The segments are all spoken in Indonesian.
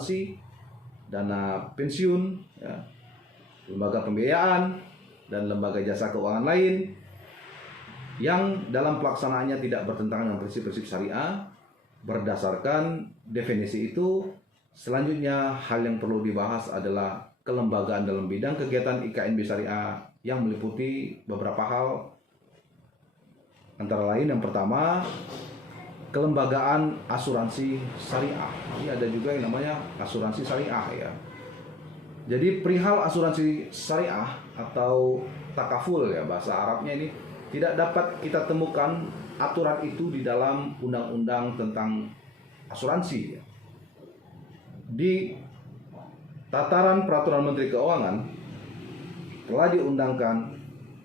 asuransi, dana pensiun, ya, lembaga pembiayaan, dan lembaga jasa keuangan lain yang dalam pelaksanaannya tidak bertentangan dengan prinsip-prinsip syariah. Berdasarkan definisi itu, selanjutnya hal yang perlu dibahas adalah kelembagaan dalam bidang kegiatan IKNB Syariah yang meliputi beberapa hal, antara lain yang pertama, kelembagaan asuransi syariah. Ini ada juga yang namanya asuransi syariah, ya. Jadi perihal asuransi syariah atau takaful, ya, bahasa Arabnya ini, tidak dapat kita temukan aturan itu di dalam undang-undang tentang asuransi, ya. Di tataran Peraturan Menteri Keuangan telah diundangkan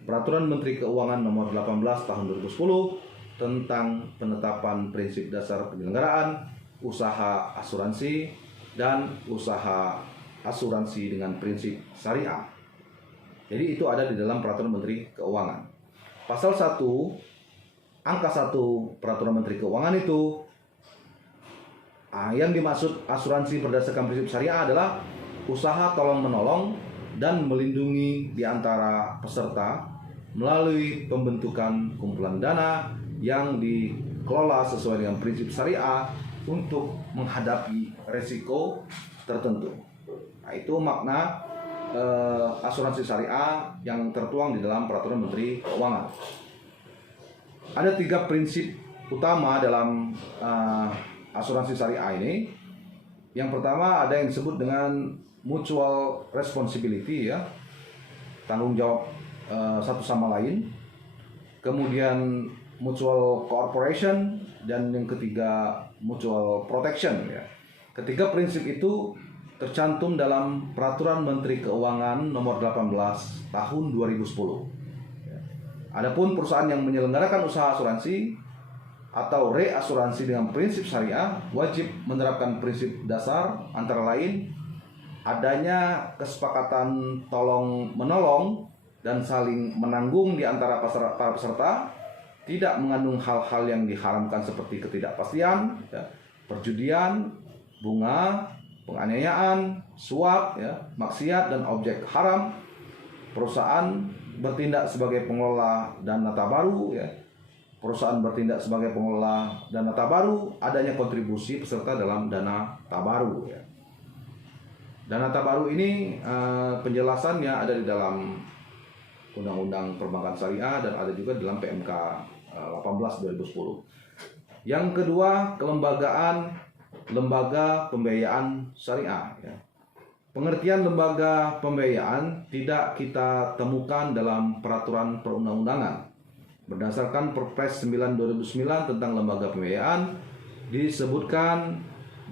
Peraturan Menteri Keuangan Nomor 18 Tahun 2010 tentang penetapan prinsip dasar penyelenggaraan usaha asuransi dan usaha asuransi dengan prinsip syariah. Jadi itu ada di dalam Peraturan Menteri Keuangan. Pasal 1 angka 1 Peraturan Menteri Keuangan itu, yang dimaksud asuransi berdasarkan prinsip syariah adalah usaha tolong-menolong dan melindungi di antara peserta melalui pembentukan kumpulan dana yang dikelola sesuai dengan prinsip syariah untuk menghadapi resiko tertentu. Nah, itu makna asuransi syariah yang tertuang di dalam Peraturan Menteri Keuangan. Ada 3 prinsip utama dalam asuransi syariah ini. Yang pertama ada yang disebut dengan mutual responsibility, ya, tanggung jawab satu sama lain. Kemudian mutual cooperation, dan yang ketiga mutual protection, ya. Ketiga prinsip itu tercantum dalam Peraturan Menteri Keuangan Nomor 18 Tahun 2010. Adapun perusahaan yang menyelenggarakan usaha asuransi atau reasuransi dengan prinsip syariah wajib menerapkan prinsip dasar, antara lain adanya kesepakatan tolong-menolong dan saling menanggung di antara para peserta, tidak mengandung hal-hal yang diharamkan seperti ketidakpastian, ya, perjudian, bunga, penganiayaan, suap, ya, maksiat dan objek haram. Perusahaan bertindak sebagai pengelola dana tabaru, ya. Perusahaan bertindak sebagai pengelola dana tabaru, adanya kontribusi peserta dalam dana tabaru, ya. Dana tabaru ini penjelasannya ada di dalam Undang-Undang Perbankan Syariah dan ada juga dalam PMK 18 2010. Yang kedua, kelembagaan lembaga pembiayaan syariah, ya. Pengertian lembaga pembiayaan tidak kita temukan dalam peraturan perundang-undangan. Berdasarkan Perpres 9 2009 tentang lembaga pembiayaan, disebutkan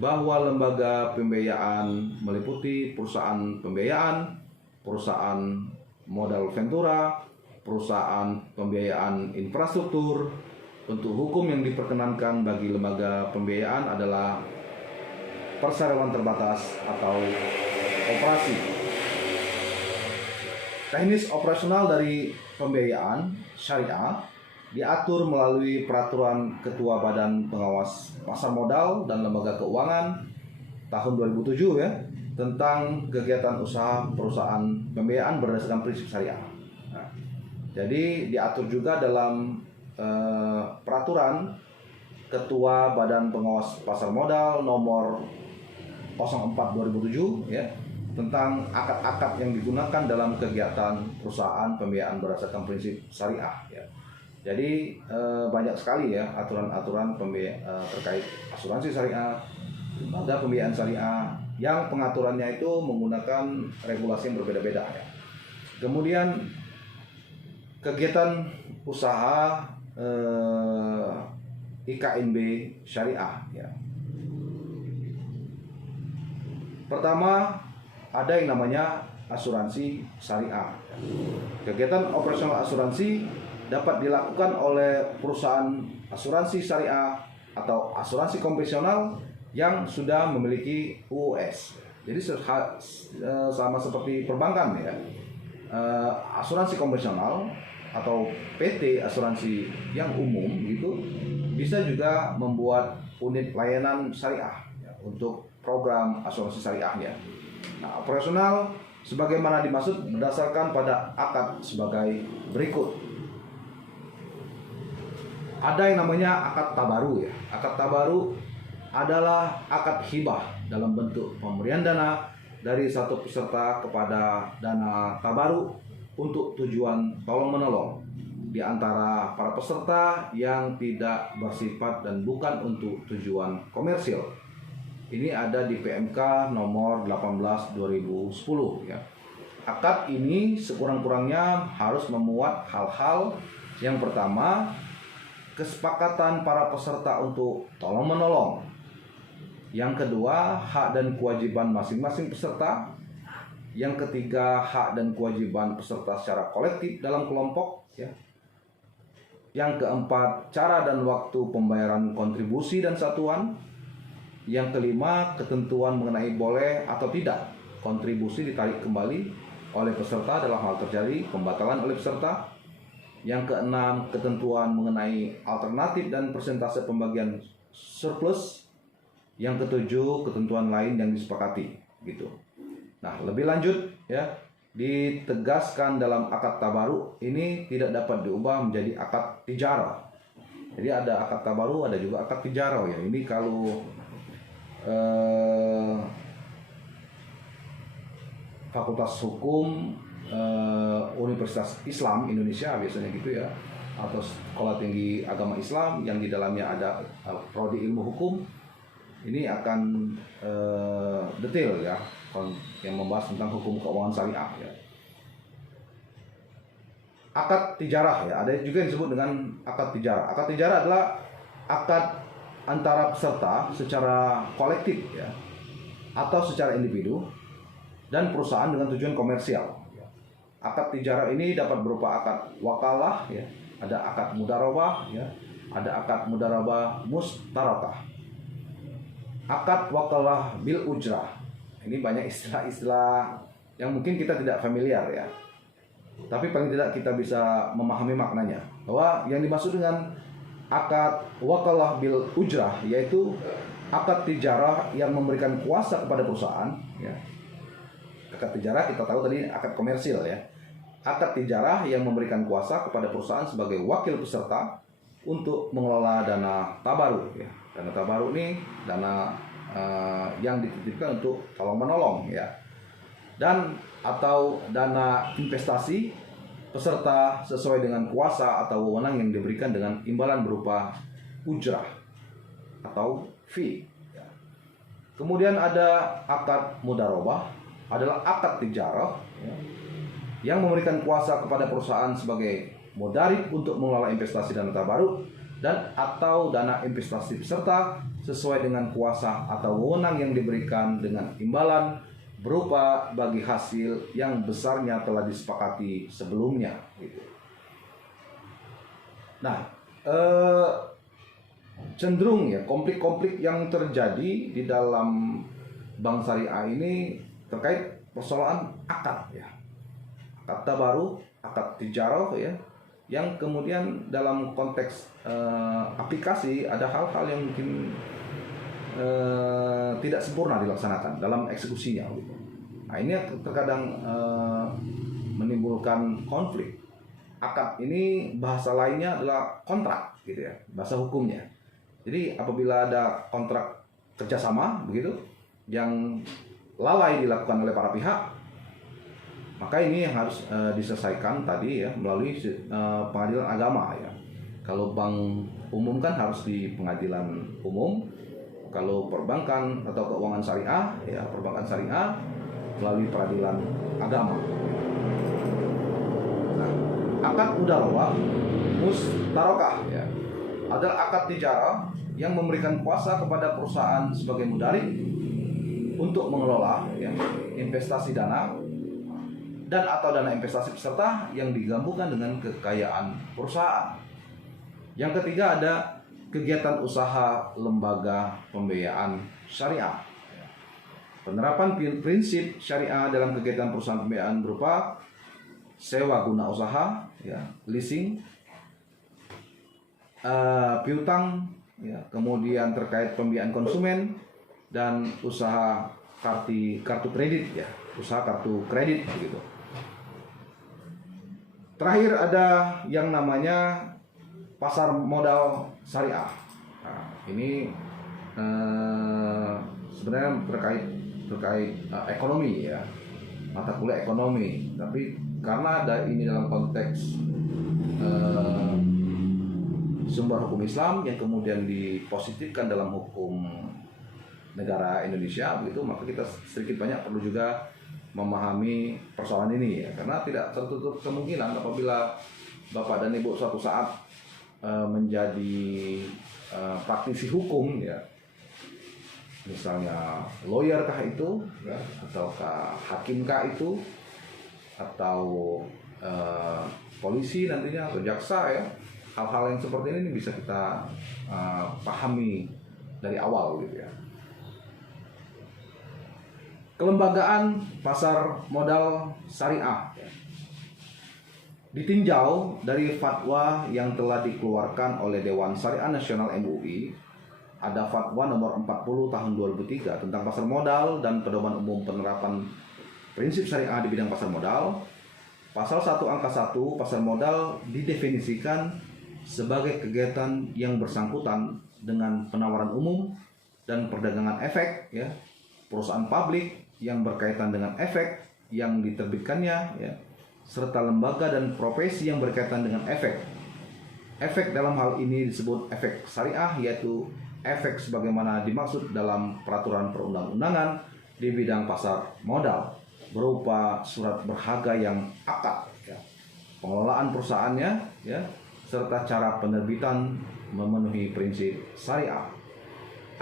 bahwa lembaga pembiayaan meliputi perusahaan pembiayaan, perusahaan modal ventura, perusahaan pembiayaan infrastruktur. Bentuk hukum yang diperkenankan bagi lembaga pembiayaan adalah perseroan terbatas atau operasi. Teknis operasional dari pembiayaan syariah diatur melalui Peraturan Ketua Badan Pengawas Pasar Modal dan Lembaga Keuangan tahun 2007, ya, tentang kegiatan usaha perusahaan pembiayaan berdasarkan prinsip syariah. Nah, jadi diatur juga dalam Peraturan Ketua Badan Pengawas Pasar Modal nomor 04 2007, ya, tentang akad-akad yang digunakan dalam kegiatan perusahaan pembiayaan berdasarkan prinsip syariah, ya. Jadi banyak sekali, ya, aturan-aturan terkait asuransi syariah, lembaga pembiayaan syariah yang pengaturannya itu menggunakan regulasi yang berbeda-beda, ya. Kemudian kegiatan usaha IKNB syariah, ya. Pertama, ada yang namanya asuransi syariah. Kegiatan operasional asuransi dapat dilakukan oleh perusahaan asuransi syariah atau asuransi konvensional yang sudah memiliki UUS. Jadi sama seperti perbankan, ya. Asuransi konvensional atau PT asuransi yang umum gitu bisa juga membuat unit layanan syariah, ya, untuk program asuransi syariahnya. Nah, operasional sebagaimana dimaksud berdasarkan pada akad sebagai berikut. Ada yang namanya akad tabaru ya. Akad tabaru adalah akad hibah dalam bentuk pemberian dana dari satu peserta kepada dana tabaru untuk tujuan tolong-menolong di antara para peserta yang tidak bersifat dan bukan untuk tujuan komersil. Ini ada di PMK nomor 18 2010 ya. Akad ini sekurang-kurangnya harus memuat hal-hal. Yang pertama, kesepakatan para peserta untuk tolong-menolong. Yang kedua, hak dan kewajiban masing-masing peserta. Yang ketiga, hak dan kewajiban peserta secara kolektif dalam kelompok ya. Yang keempat, cara dan waktu pembayaran kontribusi dan satuan. Yang kelima, ketentuan mengenai boleh atau tidak kontribusi ditarik kembali oleh peserta dalam hal terjadi pembatalan oleh peserta. Yang keenam, ketentuan mengenai alternatif dan persentase pembagian surplus. Yang ketujuh, ketentuan lain yang disepakati gitu. Nah, lebih lanjut ya, ditegaskan dalam akad tabaru ini tidak dapat diubah menjadi akad tijarah. Jadi ada akad tabaru, ada juga akad tijarah ya. Ini kalau Fakultas Hukum Universitas Islam Indonesia biasanya gitu ya, atau Sekolah Tinggi Agama Islam yang di dalamnya ada prodi ilmu hukum, ini akan detail ya, yang membahas tentang hukum keuangan syariah ya. Akad tijarah ya, ada juga yang disebut dengan akad tijarah. Akad tijarah adalah akad antara peserta secara kolektif ya, atau secara individu dan perusahaan dengan tujuan komersial. Akad tijarah ini dapat berupa akad wakalah ya, ada akad mudarabah ya, ada akad mudarabah mustarakah. Akad wakalah bil ujrah. Ini banyak istilah-istilah yang mungkin kita tidak familiar ya. Tapi paling tidak kita bisa memahami maknanya. Bahwa yang dimaksud dengan akad wakalah bil ujrah yaitu akad tijarah yang memberikan kuasa kepada perusahaan ya. Akad tijarah kita tahu tadi akad komersil ya. Akad tijarah yang memberikan kuasa kepada perusahaan sebagai wakil peserta untuk mengelola dana tabaru ya. Dana tabaru ini dana yang dititipkan untuk tolong menolong ya. Dan atau dana investasi peserta sesuai dengan kuasa atau wewenang yang diberikan dengan imbalan berupa ujrah atau fee. Kemudian ada akad mudarabah, adalah akad tijarah ya, yang memberikan kuasa kepada perusahaan sebagai mudarib untuk mengelola investasi dana tabaru dan atau dana investasi peserta sesuai dengan kuasa atau wewenang yang diberikan dengan imbalan berupa bagi hasil yang besarnya telah disepakati sebelumnya gitu. Nah, cenderung ya konflik-konflik yang terjadi di dalam bank syariah ini terkait persoalan akad ya. Akad tabaru, akad tijarah ya, yang kemudian dalam konteks aplikasi ada hal-hal yang mungkin tidak sempurna dilaksanakan dalam eksekusinya gitu. Nah, ini terkadang menimbulkan konflik. Akad ini bahasa lainnya adalah kontrak gitu ya, bahasa hukumnya. Jadi apabila ada kontrak kerjasama begitu yang lalai dilakukan oleh para pihak, maka ini yang harus diselesaikan tadi ya melalui pengadilan agama ya. Kalau bank umum kan harus di pengadilan umum. Kalau perbankan atau keuangan syariah ya, perbankan syariah melalui peradilan agama. Nah, akad mudarabah mustarakah ya adalah akad tijarah yang memberikan kuasa kepada perusahaan sebagai mudarib untuk mengelola ya, investasi dana dan atau dana investasi peserta yang digabungkan dengan kekayaan perusahaan. Yang ketiga ada kegiatan usaha lembaga pembiayaan syariah. Penerapan prinsip syariah dalam kegiatan perusahaan pembiayaan berupa sewa guna usaha, ya, leasing, piutang, ya, kemudian terkait pembiayaan konsumen, dan usaha kartu kredit ya, usaha kartu kredit begitu. Terakhir ada yang namanya pasar modal syariah. Nah, ini sebenarnya terkait ekonomi ya, mata kuliah ekonomi. Tapi karena ada ini dalam konteks sumber hukum Islam yang kemudian dipositifkan dalam hukum negara Indonesia begitu, maka kita sedikit banyak perlu juga memahami persoalan ini ya, karena tidak tertutup kemungkinan apabila Bapak dan Ibu suatu saat menjadi praktisi hukum ya, misalnya lawyer kah itu ya, ataukah hakim kah itu, atau polisi nantinya atau jaksa ya, hal-hal yang seperti ini bisa kita pahami dari awal gitu ya. Kelembagaan pasar modal syariah ditinjau dari fatwa yang telah dikeluarkan oleh Dewan Syariah Nasional MUI. Ada fatwa nomor 40 tahun 2003 tentang pasar modal dan pedoman umum penerapan prinsip syariah di bidang pasar modal. Pasal 1 angka 1 pasar modal didefinisikan sebagai kegiatan yang bersangkutan dengan penawaran umum dan perdagangan efek ya, perusahaan publik yang berkaitan dengan efek yang diterbitkannya ya, serta lembaga dan profesi yang berkaitan dengan efek. Efek dalam hal ini disebut efek syariah, yaitu efek sebagaimana dimaksud dalam peraturan perundang-undangan di bidang pasar modal berupa surat berharga yang akad ya, pengelolaan perusahaannya ya, serta cara penerbitan memenuhi prinsip syariah.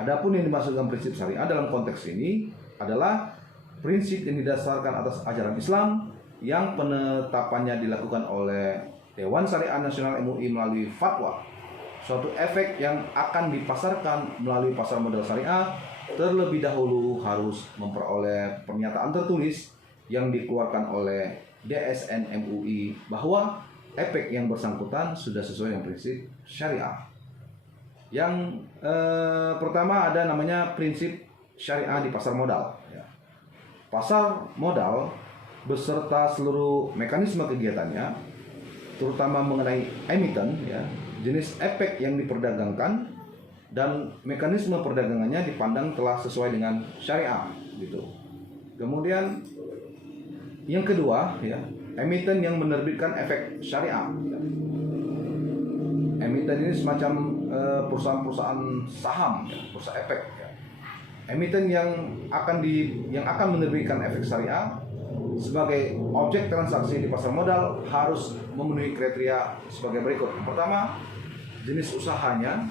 Adapun yang dimaksudkan prinsip syariah dalam konteks ini adalah prinsip yang didasarkan atas ajaran Islam yang penetapannya dilakukan oleh Dewan Syariah Nasional MUI melalui fatwa. Suatu efek yang akan dipasarkan melalui pasar modal syariah terlebih dahulu harus memperoleh pernyataan tertulis yang dikeluarkan oleh DSN MUI bahwa efek yang bersangkutan sudah sesuai dengan prinsip syariah. Yang pertama ada namanya prinsip syariah di pasar modal. Pasar modal beserta seluruh mekanisme kegiatannya, terutama mengenai emiten, ya, jenis efek yang diperdagangkan dan mekanisme perdagangannya dipandang telah sesuai dengan syariah, gitu. Kemudian yang kedua, ya, emiten yang menerbitkan efek syariah. Emiten ini semacam perusahaan-perusahaan saham, ya, bursa efek. Ya. Emiten yang akan menerbitkan efek syariah sebagai objek transaksi di pasar modal harus memenuhi kriteria sebagai berikut. Yang pertama, jenis usahanya,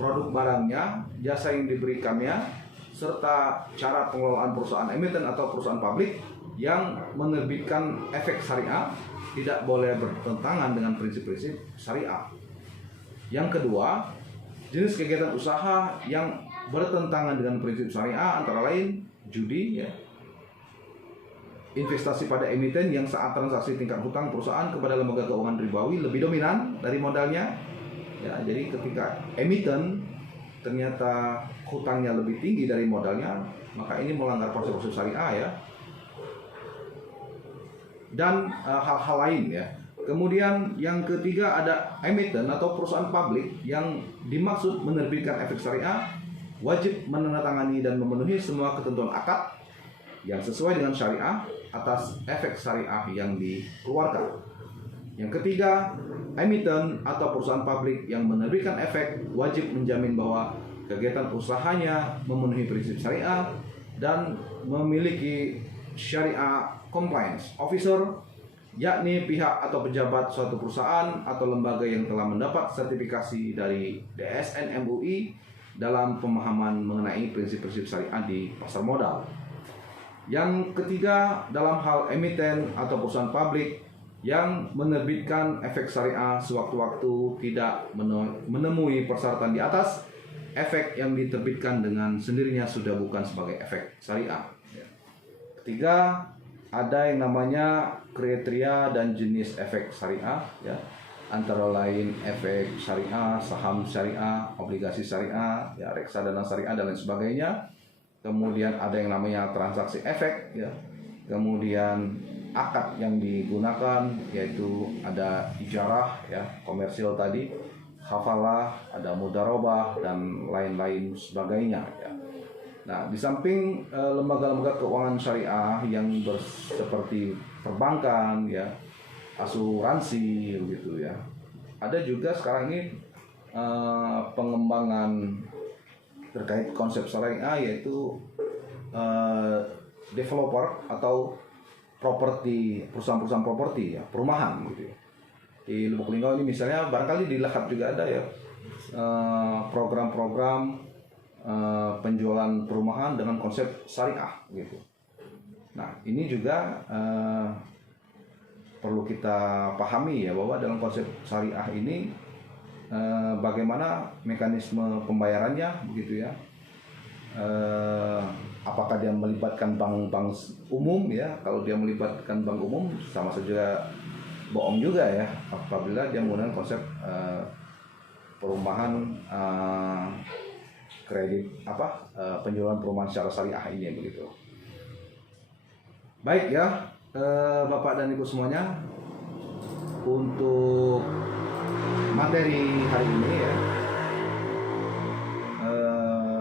produk barangnya, jasa yang diberikannya, serta cara pengelolaan perusahaan emiten atau perusahaan publik yang menerbitkan efek syariah tidak boleh bertentangan dengan prinsip-prinsip syariah. Yang kedua, jenis kegiatan usaha yang bertentangan dengan prinsip syariah antara lain judi, ya, investasi pada emiten yang saat transaksi tingkat hutang perusahaan kepada lembaga keuangan ribawi lebih dominan dari modalnya. Ya, jadi ketika emiten ternyata hutangnya lebih tinggi dari modalnya, maka ini melanggar prinsip syariah, ya. Dan hal-hal lain, ya. Kemudian yang ketiga ada emiten atau perusahaan publik yang dimaksud menerbitkan efek syariah wajib menandatangani dan memenuhi semua ketentuan akad yang sesuai dengan syariah atas efek syariah yang dikeluarkan. Yang ketiga, emiten atau perusahaan publik yang menerbitkan efek wajib menjamin bahwa kegiatan usahanya memenuhi prinsip syariah dan memiliki syariah compliance officer, yakni pihak atau pejabat suatu perusahaan atau lembaga yang telah mendapat sertifikasi dari DSN MUI dalam pemahaman mengenai prinsip-prinsip syariah di pasar modal. Yang ketiga, dalam hal emiten atau perusahaan publik yang menerbitkan efek syariah sewaktu-waktu tidak memenuhi persyaratan di atas, efek yang diterbitkan dengan sendirinya sudah bukan sebagai efek syariah. Ketiga, ada yang namanya kriteria dan jenis efek syariah, ya, antara lain efek syariah, saham syariah, obligasi syariah, ya, reksadana syariah dan lain sebagainya. kemudian ada yang namanya transaksi efek, ya, kemudian akad yang digunakan yaitu ada ijarah, ya, komersil tadi, hafalah, ada mudharabah dan lain-lain sebagainya, ya. Nah, di samping lembaga-lembaga keuangan syariah yang seperti perbankan, ya, asuransi, begitu, ya, ada juga sekarang ini pengembangan terkait konsep syariah yaitu developer atau properti, perusahaan-perusahaan properti, ya, perumahan, gitu, ya. Di Lubuk Linggau ini misalnya barangkali di Lahap juga ada, ya, program-program penjualan perumahan dengan konsep syariah, gitu. Nah, ini juga perlu kita pahami, ya, bahwa dalam konsep syariah ini bagaimana mekanisme pembayarannya, begitu, ya. Apakah dia melibatkan bank-bank umum, ya? Kalau dia melibatkan bank umum sama saja bohong juga, ya, apabila dia menggunakan konsep perumahan kredit penjualan perumahan secara syariah ini, begitu. Baik, ya, Bapak dan Ibu semuanya, untuk materi hari ini, ya,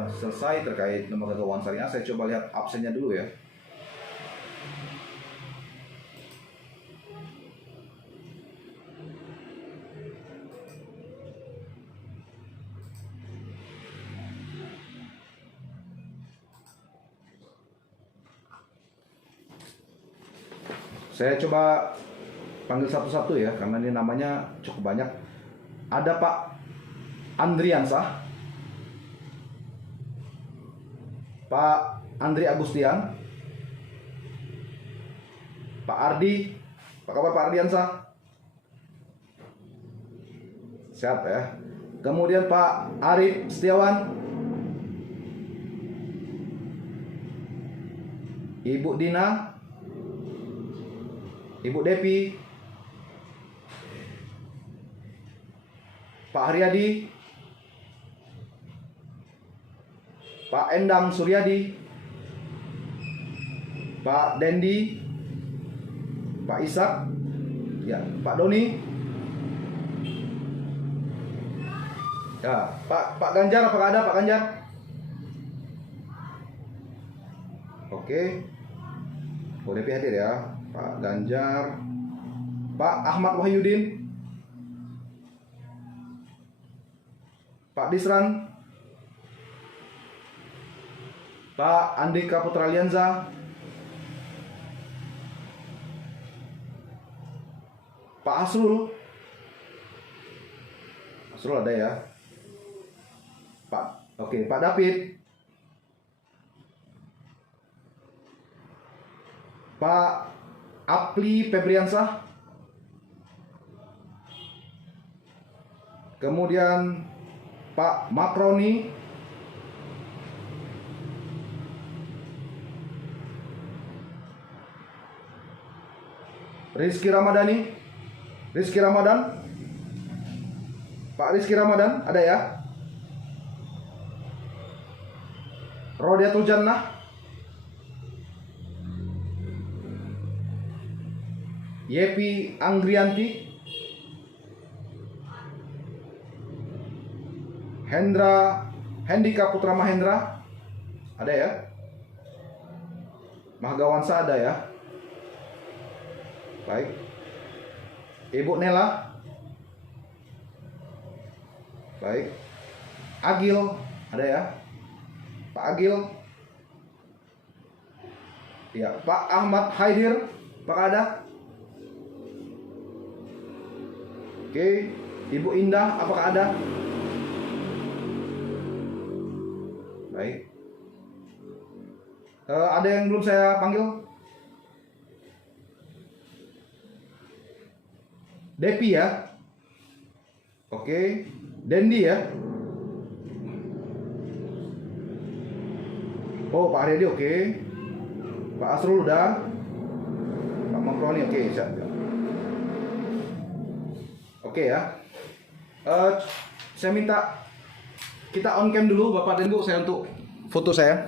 selesai terkait lembaga keuangan syariah. Saya coba lihat absennya dulu, ya. Saya coba panggil satu-satu, ya, karena ini namanya cukup banyak. Ada Pak Andriansah, Pak Andri Agustian, Pak Ardi. Apa kabar Pak Ardiansah? Sehat, ya. Kemudian Pak Arif Setiawan, Ibu Dina, Ibu Depi, Pak Haryadi, Pak Endang Suryadi, Pak Dendi, Pak Ishak, ya, Pak Doni, ya, Pak Ganjar. Apakah ada Pak Ganjar? Oke, boleh hadir, ya, Pak Ganjar. Pak Ahmad Wahyudin, Pak Disran, Pak Andika Putra Lianza, Pak Asrul ada, ya, Pak David, Pak Apli Febriansah, kemudian Pak Makroni, Rizky Ramadan, Pak Rizky Ramadan ada, ya. Rodiatul Jannah, Yepi Anggrianti, Hendika Putra Mahendra ada, ya. Mahgawansa ada, ya. Baik. Ibu Nela. Baik. Agil ada, ya. Pak Agil. Ya, Pak Ahmad Haidir, apakah ada? Oke, Ibu Indah, apakah ada? Baik. Ada yang belum saya panggil? Depi, ya. Oke. Dendi, ya. Oh, Pak Haryadi, oke. Pak Asrul udah. Pak Makroni, oke, siap. Oke, ya. Saya minta kita on cam dulu, Bapak dan Ibu, saya untuk foto saya.